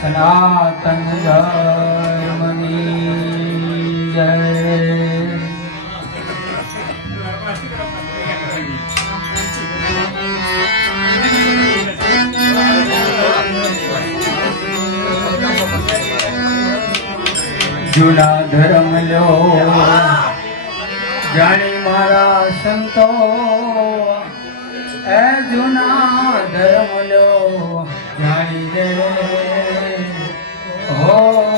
સનાતન ધર્મની જય જૂના ધર્મ લો જાણી મારા સંતો એ જૂના ધર્મ લો જાણી દેવ Oh.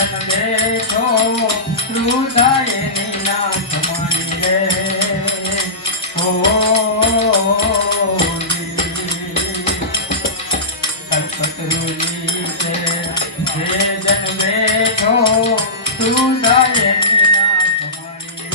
ભજન બેઠો હૃદયની નાથ માની રે ઓ કલ્પતરુની છે ભજન બેઠો હૃદયની નાથ માની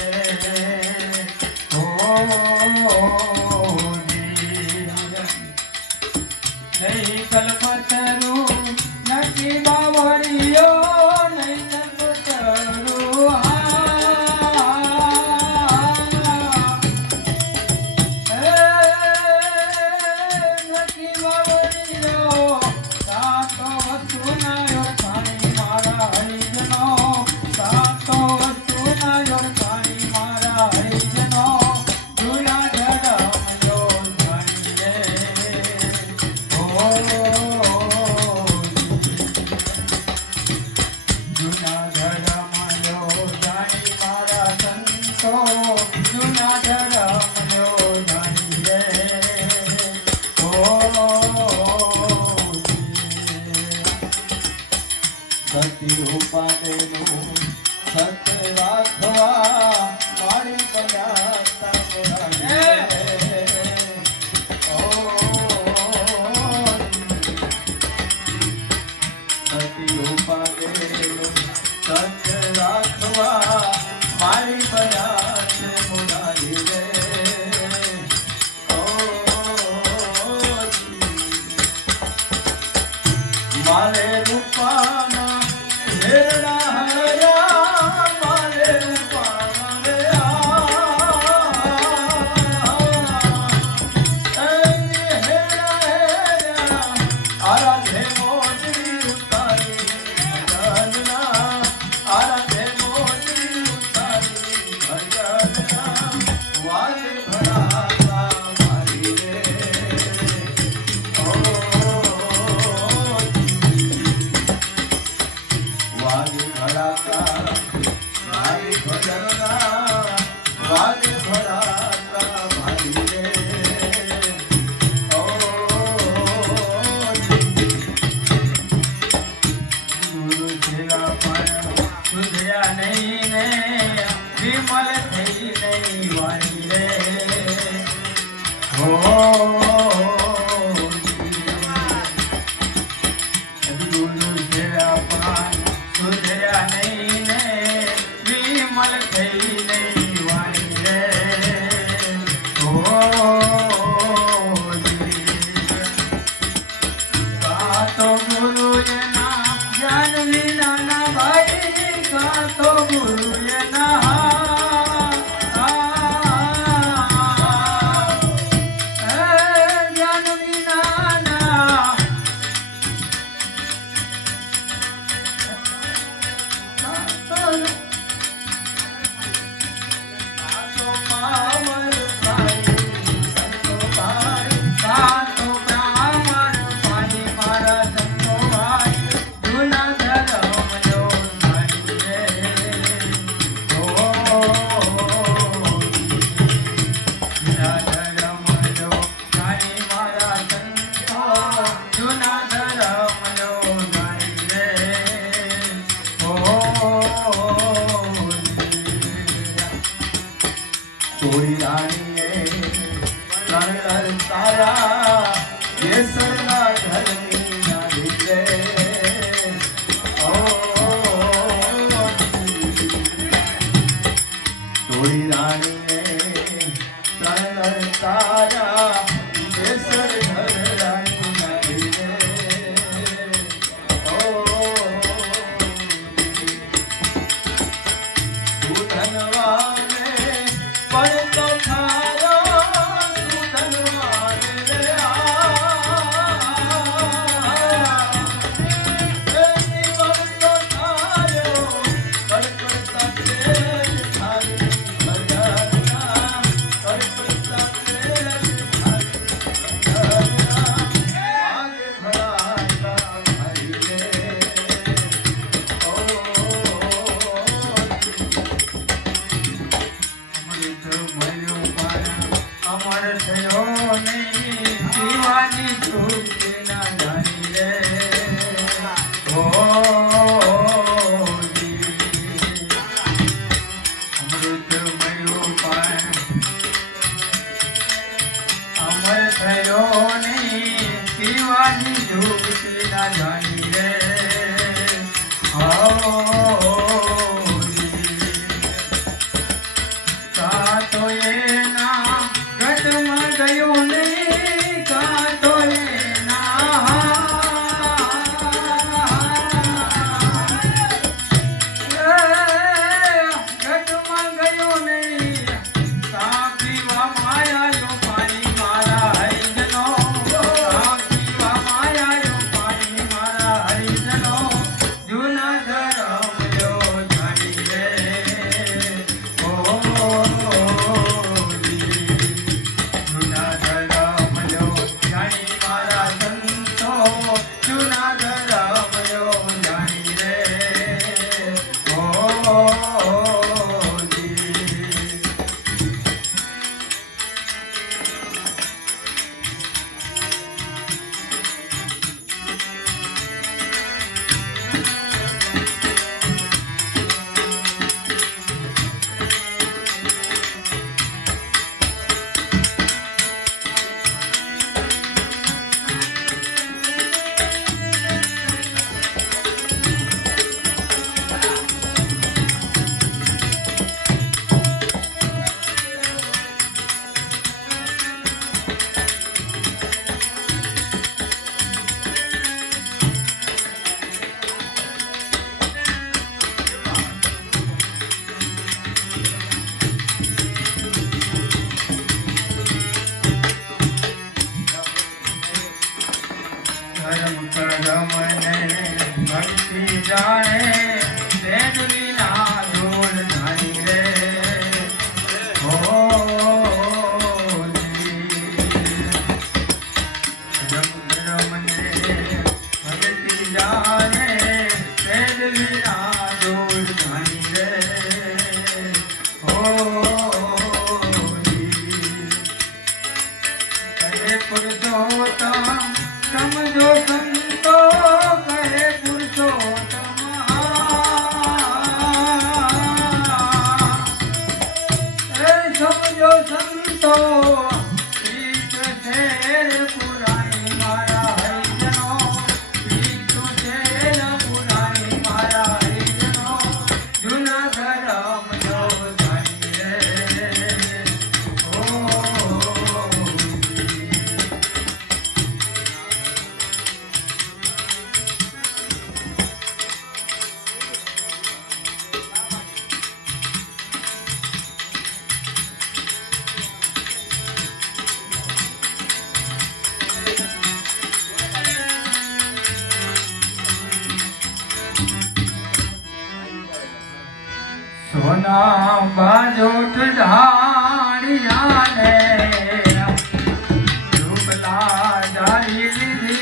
મારે રૂપાના હેરડા વાગે ભરાતા વાગે તારા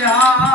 Yeah.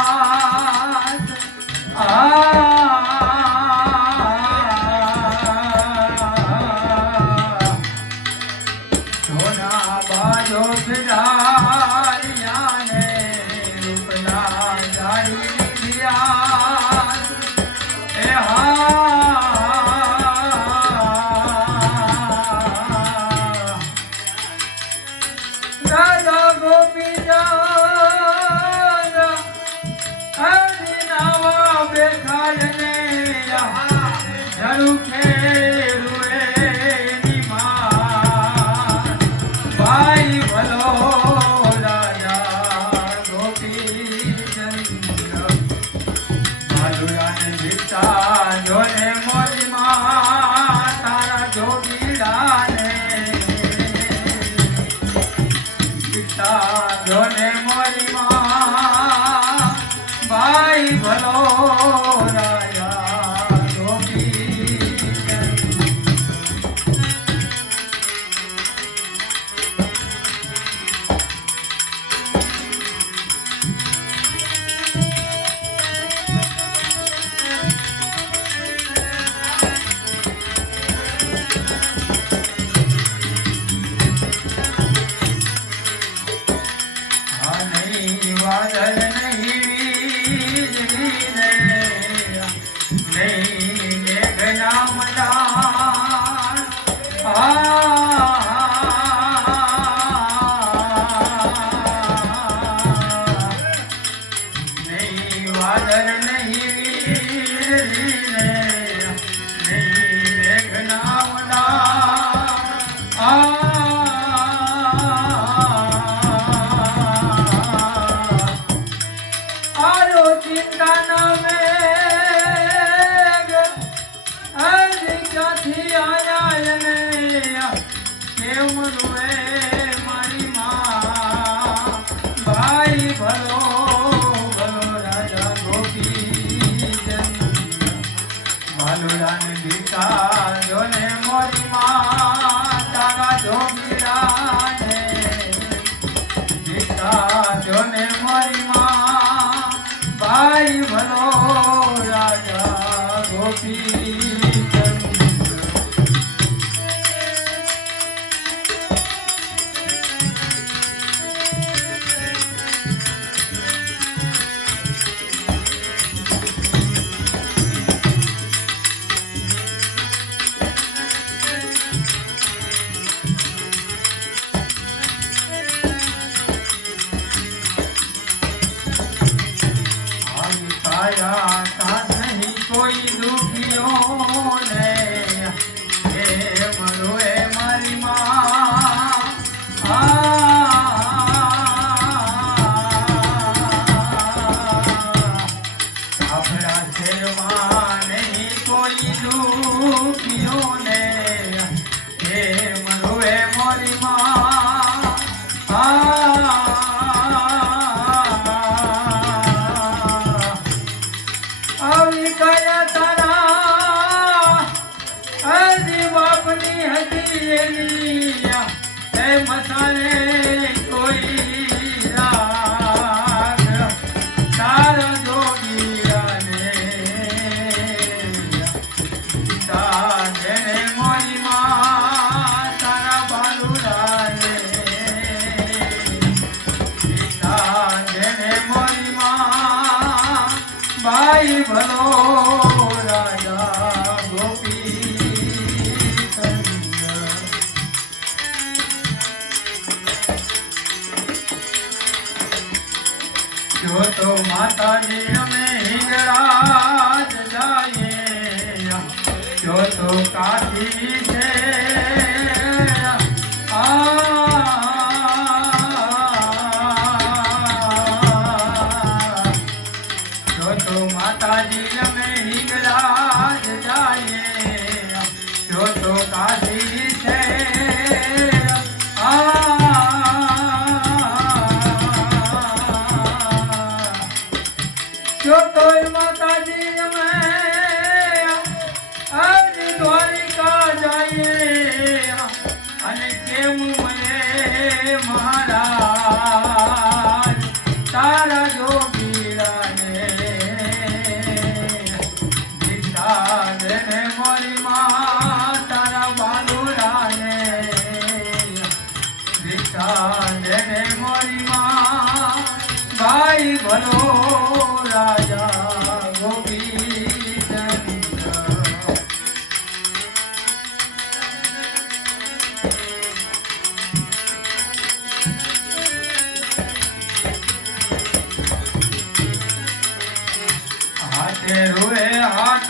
ભાઈ ભલો રાજા ગોપી. કાશી છે મને રૂએ હાથ